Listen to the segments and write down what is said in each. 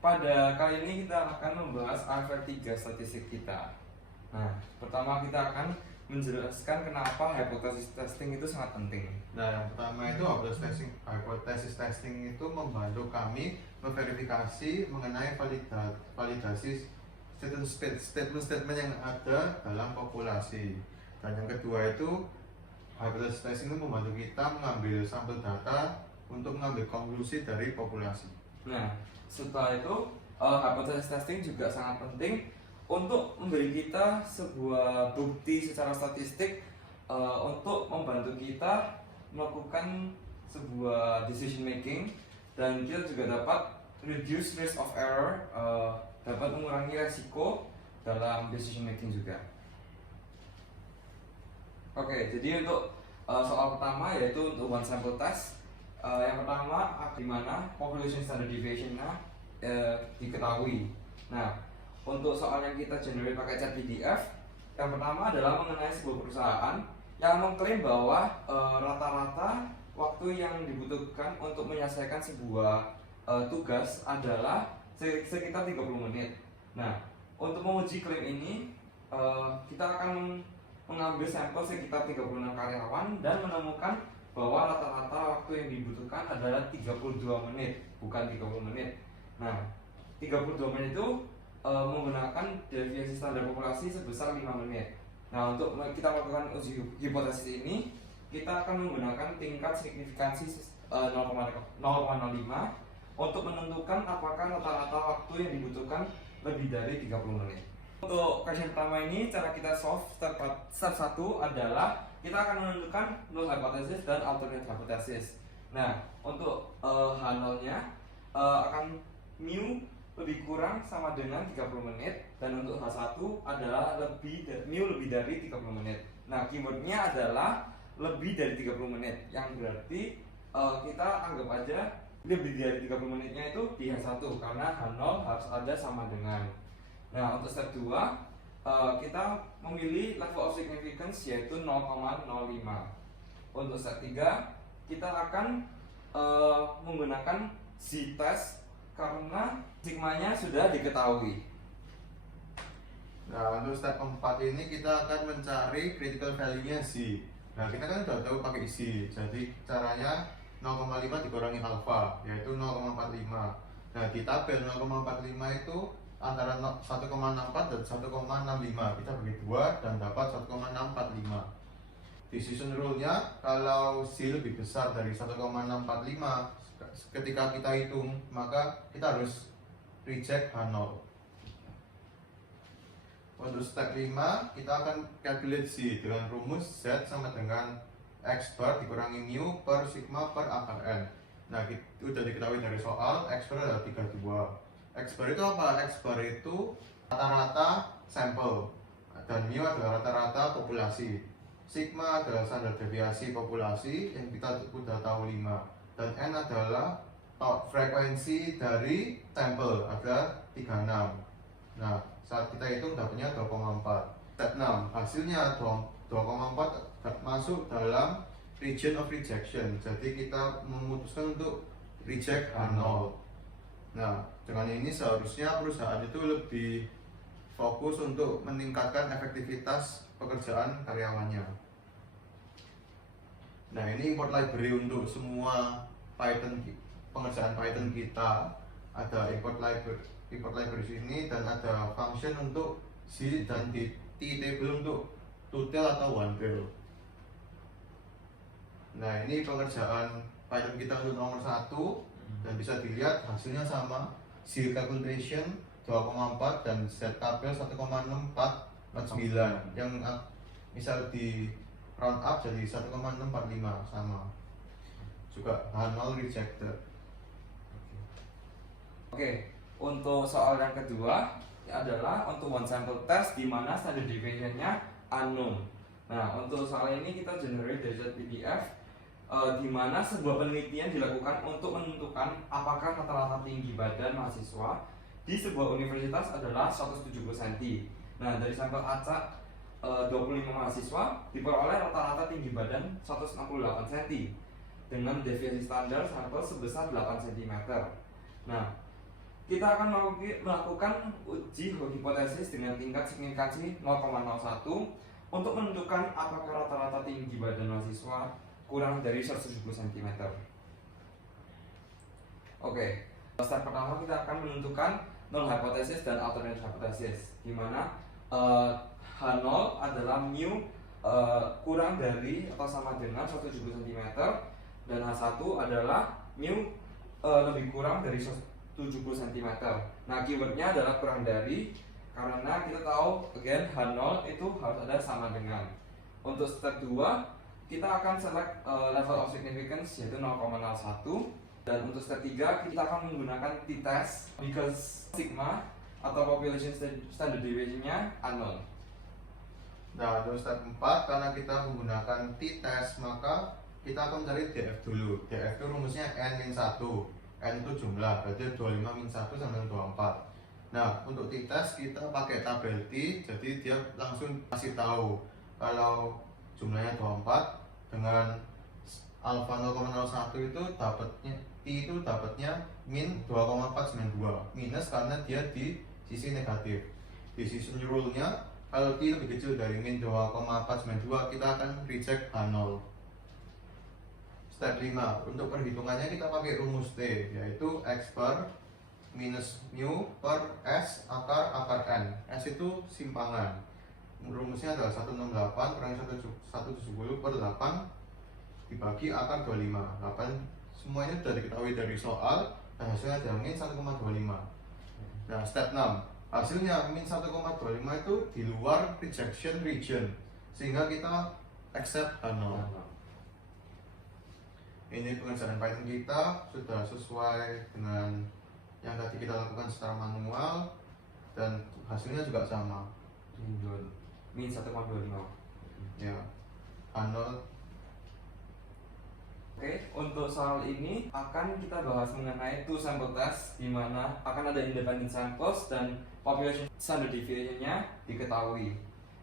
Pada kali ini kita akan membahas AFR 3 statistik kita. Nah, pertama kita akan menjelaskan kenapa hypothesis testing itu sangat penting. Nah, yang pertama itu hypothesis testing itu membantu kami memverifikasi mengenai validasi statement-statement yang ada dalam populasi. Dan yang kedua itu hypothesis testing itu membantu kita mengambil sampel data untuk mengambil konklusi dari populasi. Nah, setelah itu hypothesis testing juga sangat penting untuk memberi kita sebuah bukti secara statistik untuk membantu kita melakukan sebuah decision making, dan kita juga dapat reduce risk of error, dapat mengurangi resiko dalam decision making juga. Oke, jadi untuk soal pertama yaitu untuk one sample test. Yang pertama, di mana population standard deviation-nya diketahui. Nah, untuk soal yang kita generate pakai chat PDF, yang pertama adalah mengenai sebuah perusahaan yang mengklaim bahwa rata-rata waktu yang dibutuhkan untuk menyelesaikan sebuah tugas adalah sekitar 30 menit. Nah, untuk menguji klaim ini, kita akan mengambil sampel sekitar 36 karyawan dan menemukan bahwa rata-rata waktu yang dibutuhkan adalah 32 menit, bukan 30 menit. Nah, 32 menit itu menggunakan deviasi standar populasi sebesar 5 menit. Nah, untuk kita melakukan uji hipotesis ini, kita akan menggunakan tingkat signifikansi 0,05 untuk menentukan apakah rata-rata waktu yang dibutuhkan lebih dari 30 menit. Untuk question pertama ini, cara kita solve step 1 adalah kita akan menentukan null hypothesis dan alternate hypothesis. Nah, untuk H0-nya akan mu lebih kurang sama dengan 30 menit, dan untuk H1 adalah mu lebih dari 30 menit. Nah, keywordnya adalah lebih dari 30 menit, yang berarti kita anggap aja lebih dari 30 menitnya itu di H1 karena H0 harus ada sama dengan. Nah, untuk step 2 kita memilih level of significance yaitu 0,05. Untuk step 3 kita akan menggunakan z-test karena sigmanya sudah diketahui. Nah, untuk step 4 ini kita akan mencari critical value-nya Z. Nah, kita kan sudah tahu pakai Z, jadi caranya 0,5 dikurangi alpha, yaitu 0,45. Nah, di tabel 0,45 itu antara 1,64 dan 1,65, kita bagi 2 dan dapat 1,645. Decision rule-nya, kalau Z lebih besar dari 1,645 ketika kita hitung, maka kita harus reject H0. Untuk step 5, kita akan calculate Z dengan rumus Z sama dengan X bar dikurangi mu per sigma per akar N. Nah, itu sudah diketahui dari soal, X bar adalah 32. X bar itu apa? X bar itu rata-rata sampel, dan mu adalah rata-rata populasi. Sigma adalah standar deviasi populasi yang kita sudah tahu 5. Dan N adalah frekuensi dari sampel, ada 36. Nah, saat kita hitung dapatnya 2,4. Step 6, hasilnya 2,4 masuk dalam region of rejection. Jadi kita memutuskan untuk reject H0. Nah, dengan ini seharusnya perusahaan itu lebih fokus untuk meningkatkan efektivitas pekerjaan karyawannya. Nah, ini import library untuk semua pengerjaan Python kita. Ada import library sini, dan ada function untuk Z dan table untuk two-tail atau one-tail. Nah, ini pengerjaan Python kita untuk nomor 1, dan bisa dilihat hasilnya sama. Z calculation 2,4 dan Z tabel 1,6449, yang misal di round up jadi 1,645 sama. Juga H0 rejected. Oke, untuk soal yang kedua adalah untuk one sample test di mana standard deviation-nya unknown. Nah, untuk soal ini kita generate dari PDF di mana sebuah penelitian dilakukan untuk menentukan apakah rata-rata tinggi badan mahasiswa di sebuah universitas adalah 170 cm. Nah, dari sampel acak 25 mahasiswa diperoleh rata-rata tinggi badan 168 cm dengan deviasi standar sampel sebesar 8 cm. Nah, kita akan melakukan uji hipotesis dengan tingkat signifikansi 0,01 untuk menentukan apakah rata-rata tinggi badan mahasiswa kurang dari 170 cm. Oke, step pertama kita akan menentukan null hypothesis dan alternate hypothesis, di mana H0 adalah mu kurang dari atau sama dengan 170 cm dan H1 adalah mu lebih kurang dari 70 cm. Nah, keywordnya adalah kurang dari, karena kita tahu again H0 itu harus ada sama dengan. Untuk step 2 kita akan select level of significance yaitu 0,01, dan untuk step 3 kita akan menggunakan t-test because sigma atau population standard deviation-nya unknown. Nah, untuk step 4 karena kita menggunakan t-test maka kita akan mencari DF dulu. DF itu rumusnya n-1. N itu jumlah, berarti 25 min 1 sama 24. Nah, untuk t-test kita pakai tabel T, jadi dia langsung kasih tahu kalau jumlahnya 24 dengan alfa 0,01 itu dapatnya T itu dapatnya min 2,492 minus karena dia di sisi negatif. Decision rule-nya kalau T lebih kecil dari min 2,492 kita akan reject H0. Step 5 untuk perhitungannya kita pakai rumus T, yaitu X bar minus mu per S akar N. S itu simpangan. Rumusnya adalah 168 kurangi 170 per 8 dibagi akar 25. 8 semuanya sudah diketahui dari soal dan hasilnya adalah min 1,25. Nah, step 6 hasilnya min 1,25 itu di luar rejection region sehingga kita accept H0. Ini pengerjaan Python kita sudah sesuai dengan yang tadi kita lakukan secara manual dan hasilnya juga sama, min 1,25. ya, H0. Oke, untuk soal ini akan kita bahas mengenai two sample test, di mana akan ada independent samples dan population standard deviation-nya diketahui.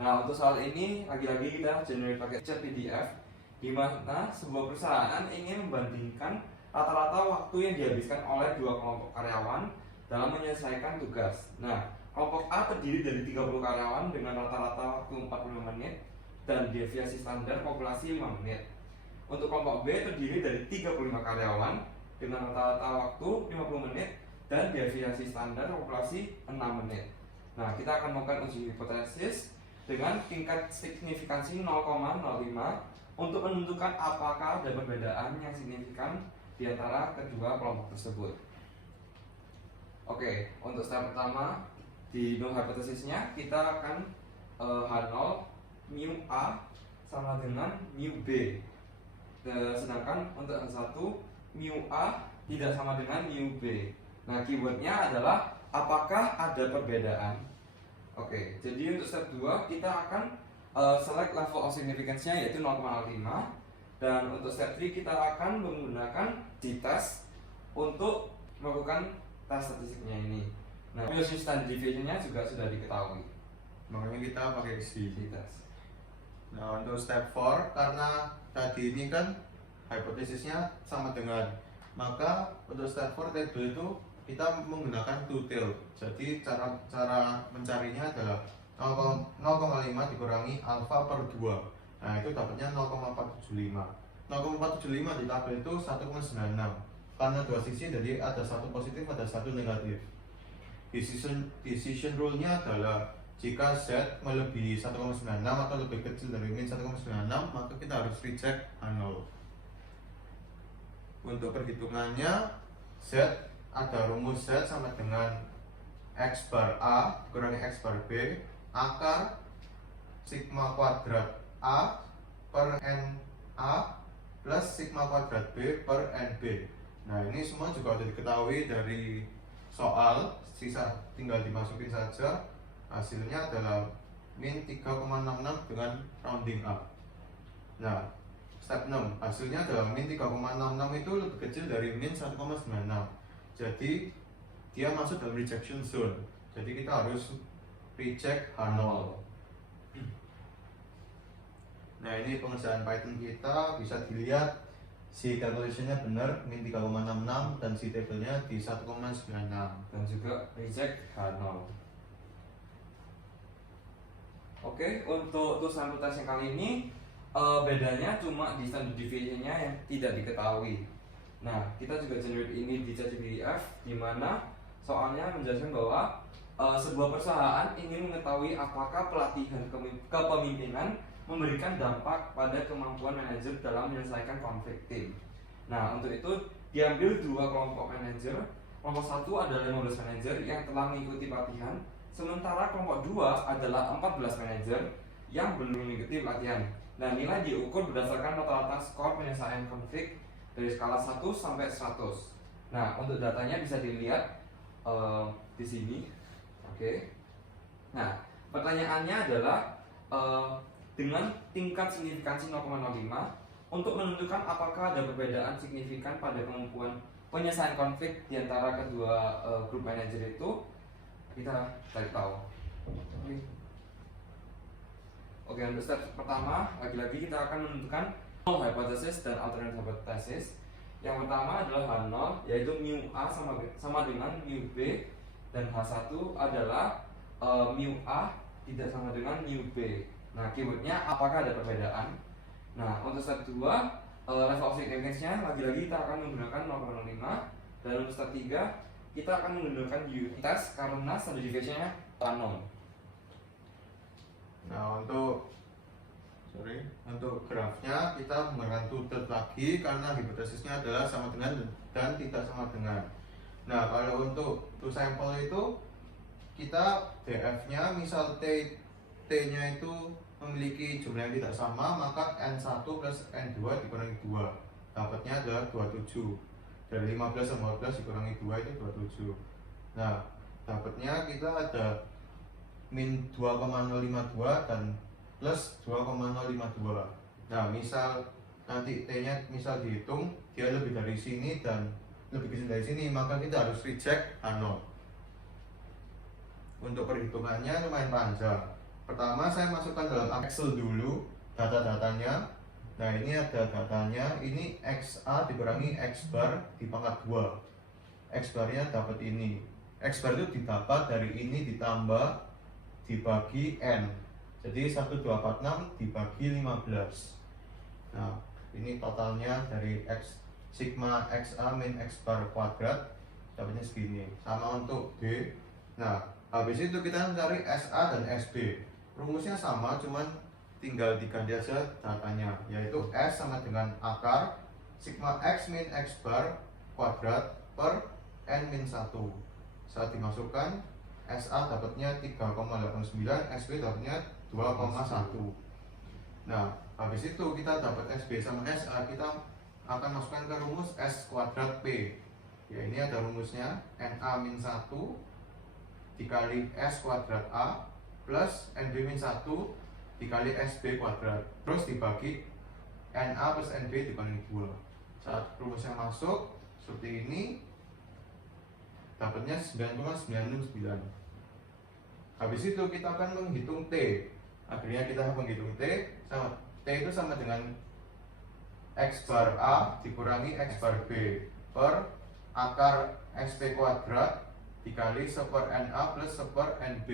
Nah, untuk soal ini lagi-lagi kita generate pakai chat PDF, di mana sebuah perusahaan ingin membandingkan rata-rata waktu yang dihabiskan oleh dua kelompok karyawan dalam menyelesaikan tugas. Nah, kelompok A terdiri dari 30 karyawan dengan rata-rata waktu 45 menit dan deviasi standar populasi 5 menit. Untuk kelompok B terdiri dari 35 karyawan dengan rata-rata waktu 50 menit dan deviasi standar populasi 6 menit. Nah, kita akan melakukan uji hipotesis dengan tingkat signifikansi 0,05 untuk menentukan apakah ada perbedaan yang signifikan di antara kedua kelompok tersebut. Oke, untuk step pertama di null hypothesisnya kita akan H0 mu A sama dengan mu B. Sedangkan untuk H1 mu A tidak sama dengan mu B. Nah, keywordnya adalah apakah ada perbedaan. Oke, jadi untuk step 2 kita akan select level of significance-nya yaitu 0,05, dan untuk step 3 kita akan menggunakan t-test untuk melakukan tes statistiknya ini. Nah, population standard deviation-nya juga sudah diketahui, Makanya kita pakai si t-test. Nah, untuk step 4 karena tadi ini kan hipotesisnya sama dengan, maka untuk step 4 table itu kita menggunakan two-tailed. Jadi cara mencarinya adalah 0,5 dikurangi alfa per 2. Nah, itu dapatnya 0,475. 0,475 di tabel itu 1,96. Karena dua sisi jadi ada satu positif ada satu negatif. Decision rule-nya adalah jika Z melebihi 1,96 atau lebih kecil dari min 1,96 maka kita harus reject H0. Untuk perhitungannya Z ada rumus Z sama dengan X bar A kurangi X bar B akar sigma kuadrat A per N A plus sigma kuadrat B per NB. Nah, ini semua juga sudah diketahui dari soal, sisa tinggal dimasukin saja. Hasilnya adalah min 3,66 dengan rounding up. Nah, step 6 hasilnya adalah min 3,66 itu lebih kecil dari min 1,96. Jadi dia masuk dalam rejection zone. Jadi kita harus reject H0. Nah, ini pengerjaan Python kita bisa dilihat si calculationnya benar min 3,66 dan si tabelnya di 1,96 dan juga reject H0. Oke, untuk sampel tes yang kali ini bedanya cuma di standard deviation-nya yang tidak diketahui. Nah, kita juga generate ini di ChatGPT-F, di mana soalnya menjelaskan bahwa sebuah perusahaan ingin mengetahui apakah pelatihan kepemimpinan memberikan dampak pada kemampuan manajer dalam menyelesaikan konflik tim. Nah, untuk itu diambil dua kelompok manajer. Kelompok satu adalah 15 manajer yang telah mengikuti pelatihan, sementara kelompok 2 adalah 14 manajer yang belum mengikuti pelatihan. Nah, nilai diukur berdasarkan rata-rata skor penyelesaian konflik dari skala 1 sampai 100. Nah, untuk datanya bisa dilihat di sini. Oke. Nah, pertanyaannya adalah dengan tingkat signifikansi 0,05 untuk menentukan apakah ada perbedaan signifikan pada kemampuan penyelesaian konflik di antara kedua grup manajer itu, kita cari tahu. Oke, untuk step pertama, lagi-lagi kita akan menentukan null hypothesis dan alternate hypothesis. Yang pertama adalah H0, yaitu mu A sama dengan mu B, dan H1 adalah mu A tidak sama dengan mu B. Nah, keywordnya apakah ada perbedaan? Nah, untuk step 2, level of significance-nya lagi-lagi kita akan menggunakan 0,05. Dan untuk step 3, kita akan menggunakan unit test karena standard deviation-nya unknown. Nah, untuk grafnya kita menggunakan two-third lagi karena hipotesisnya adalah sama dengan dan tidak sama dengan. Nah, kalau untuk two sample itu kita DF-nya misal T-nya itu memiliki jumlah yang tidak sama, maka N1 plus N2 dikurangi 2, dapatnya adalah 27. Dari 15 sama 14 dikurangi 2 itu 27. Nah, dapatnya kita ada min 2,052 dan plus 2,052. Nah, misal nanti T-nya misal dihitung dia lebih dari sini dan lebih kecil dari sini, maka kita harus reject H0. Untuk perhitungannya lumayan panjang. Pertama saya masukkan dalam Excel dulu data-datanya. Nah, ini ada datanya, ini XA dikurangi X bar di pangkat 2. X barnya dapat ini. X bar itu didapat dari ini ditambah dibagi N. Jadi 1246 dibagi 15. Nah, ini totalnya dari X sigma XA min X bar kuadrat dapatnya segini. Sama untuk D. Nah, habis itu kita mencari SA dan SB. Rumusnya sama, cuman tinggal diganti aja datanya, yaitu S sama dengan akar sigma X min X bar kuadrat per N min 1. Saat dimasukkan, SA dapatnya 3,89, SB dapatnya 2,1. Nah, habis itu kita dapat SB sama SA, kita akan masukkan ke rumus S kuadrat P. Ya, ini ada rumusnya, NA min 1 dikali S kuadrat A plus NB min 1 dikali SB kuadrat, terus dibagi NA plus NB dibagi 2. Saat rumusnya masuk seperti ini, dapatnya 9,969. Habis itu kita akan menghitung T. Akhirnya kita menghitung T itu sama dengan X bar A dikurangi X bar B per akar SB kuadrat dikali 1 per NA plus 1 per NB.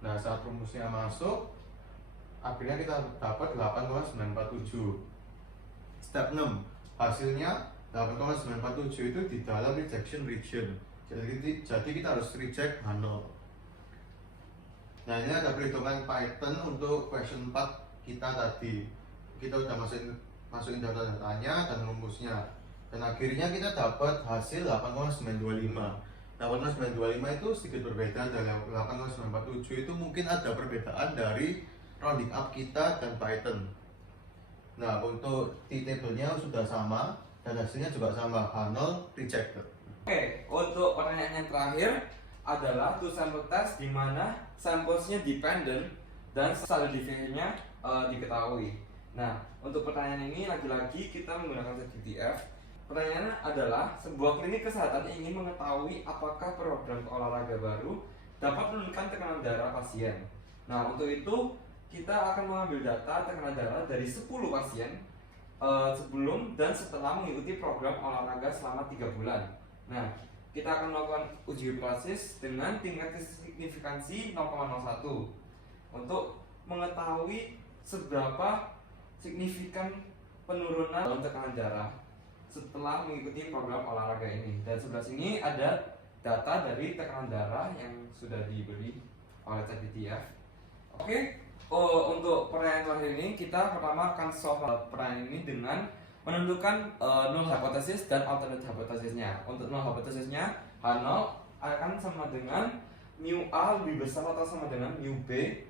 Nah, saat rumusnya masuk, akhirnya kita dapat 8,947. Step 6, hasilnya 8,947 itu di dalam rejection region. Jadi kita harus reject H0. Nah, ini ada perhitungan Python untuk question 4 kita tadi. Kita udah masukin data-datanya dan rumusnya. Dan akhirnya kita dapat hasil 8,925. 8,925 itu sedikit berbeda dari 8,947. Itu mungkin ada perbedaan dari rounding up kita dan Python. Nah, untuk T-table-nya sudah sama dan hasilnya juga sama, H0 rejected. Oke, untuk pertanyaan yang terakhir adalah two sample test di mana sampelsnya dependent dan standard deviation-nya diketahui. Nah, untuk pertanyaan ini lagi-lagi kita menggunakan ChatGPT-F. Pertanyaannya adalah, sebuah klinik kesehatan ingin mengetahui apakah program olahraga baru dapat menurunkan tekanan darah pasien. Nah, untuk itu kita akan mengambil data tekanan darah dari 10 pasien sebelum dan setelah mengikuti program olahraga selama 3 bulan. Nah, kita akan melakukan uji hipotesis dengan tingkat signifikansi 0,01 untuk mengetahui seberapa signifikan penurunan dalam tekanan darah setelah mengikuti program olahraga ini. Dan sebelah sini ada data dari tekanan darah yang sudah diberi oleh ChatGPT. Oke, untuk pertanyaan terakhir ini kita pertama akan solve pertanyaan ini dengan menentukan null hipotesis dan alternate hipotesisnya. Untuk null hipotesisnya H0 akan sama dengan mu A lebih besar atau sama dengan mu B,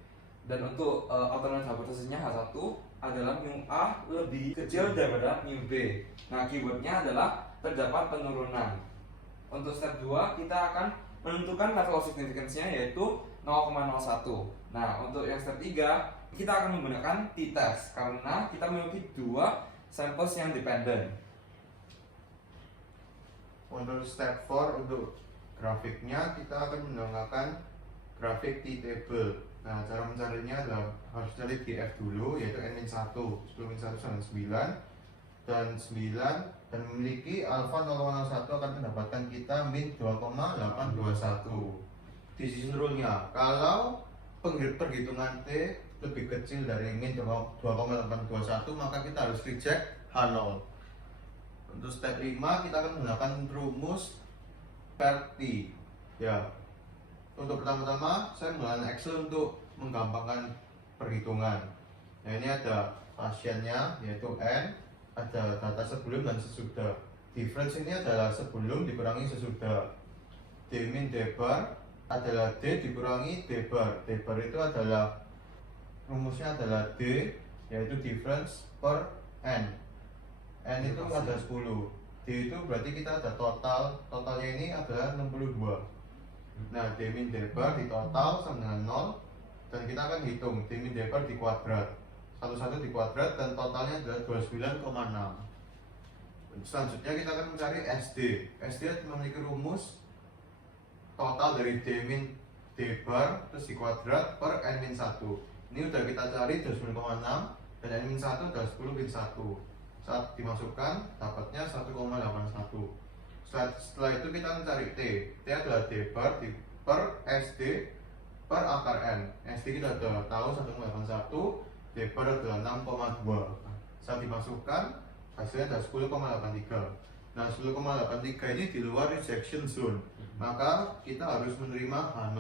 dan untuk alternate hipotesisnya H1 adalah mu A lebih kecil daripada mu B. Nah, keywordnya adalah terdapat penurunan. Untuk step 2 kita akan menentukan level of significance-nya yaitu 0,01. Nah, untuk yang step 3 kita akan menggunakan t-test karena kita memiliki 2 samples yang dependent. Untuk step 4 untuk grafiknya kita akan menggunakan grafik t-table. Nah, cara mencarinya adalah harus cari GF dulu, yaitu n-1 10-1 sama 9 dan 9 dan memiliki alfa 0,01 akan mendapatkan kita min 2,821. Decision rule-nya, kalau perhitungan T lebih kecil dari min 2,821 maka kita harus reject H0. Untuk step 5 kita akan menggunakan rumus per T. Ya. Untuk pertama-tama saya menggunakan Excel untuk menggampangkan perhitungan. Nah, ini ada pasiennya yaitu N, ada data sebelum dan sesudah. Difference ini adalah sebelum dikurangi sesudah. D min D bar adalah D dikurangi D bar. D bar itu adalah rumusnya adalah D yaitu difference per N. N itu ada 10. D itu berarti kita ada totalnya ini adalah 62. Nah, D min D bar di total sama dengan 0 dan kita akan hitung D min D bar di kuadrat. Satu-satu di kuadrat dan totalnya adalah 29,6. Selanjutnya kita akan mencari SD. SD memiliki rumus total dari D min D bar terus di kuadrat per N min 1. Ini udah kita cari 29,6 dan N min 1 adalah 10 min 1. Saat dimasukkan dapatnya 1,81. Setelah itu kita mencari T. T adalah D bar per SD per akar N. SD kita sudah tahu 1,81, D bar adalah 6,2. Saat dimasukkan hasilnya adalah 10,83. Nah, 10,83 ini di luar rejection zone, maka kita harus menerima H0.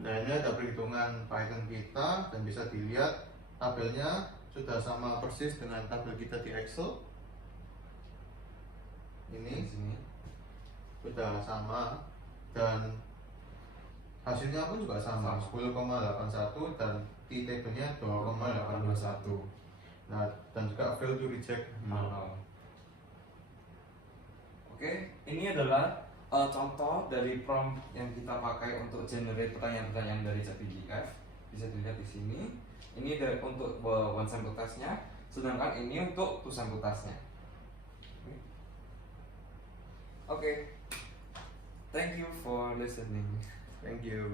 Nah, ini ada perhitungan Python kita dan bisa dilihat tabelnya sudah sama persis dengan tabel kita di Excel. Ini sudah sama dan hasilnya pun juga sama 10,81 dan t-table-nya 2,821. Nah, dan juga fail to reject. Oke, ini adalah contoh dari prompt yang kita pakai untuk generate pertanyaan-pertanyaan dari ChatGPT. Bisa dilihat di sini. Ini dari untuk one sample test-nya, sedangkan ini untuk two sample test-nya. Oke. Thank you for listening. Thank you.